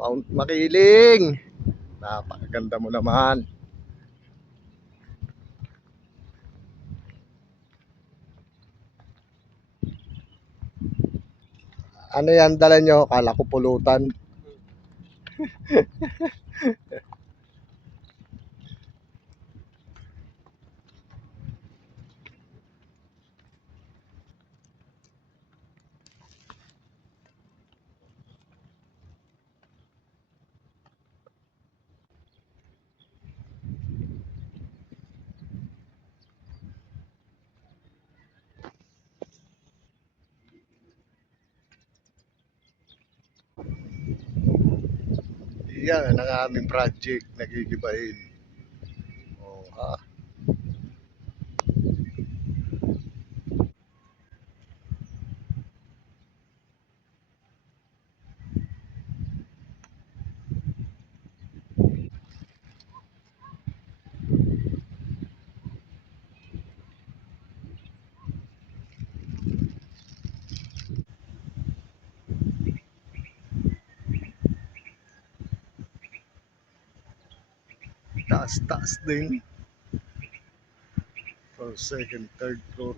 Mount Makiling. Napakaganda mo naman. Ano yan dala nyo? Kala ko pulutan. Yan ang aming project. Nagigibain. Oh, ha? Taas-taas din. First, second, third floor.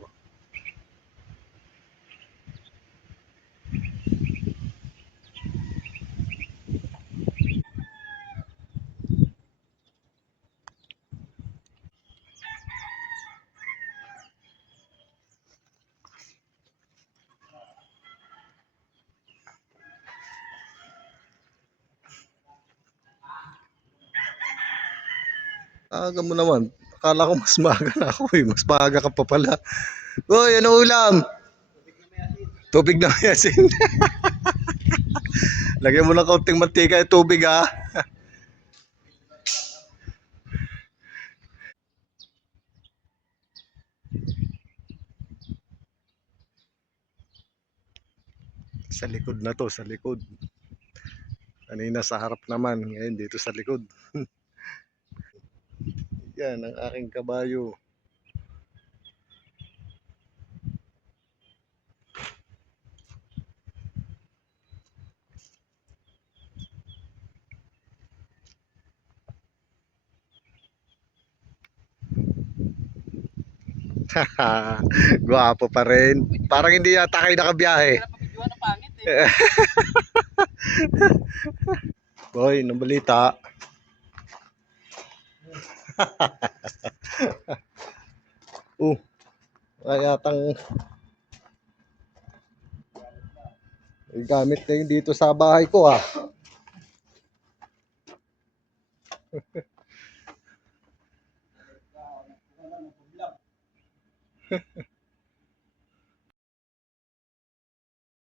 Aga mo naman. Akala ko mas maaga na ako eh. Mas maaga ka pa pala. Uy, ano ulam? Tubig na may asin. Lagyan mo ng kaunting mantika yung tubig ha. Sa likod na to, sa likod. Kanina sa harap naman, ngayon dito sa likod. Yan ang aking kabayo. Gwapo pa rin. Parang hindi yata kayo nakabiyahe. Boy, nang balita. Kaya tang gamit na yun dito sa bahay ko ah.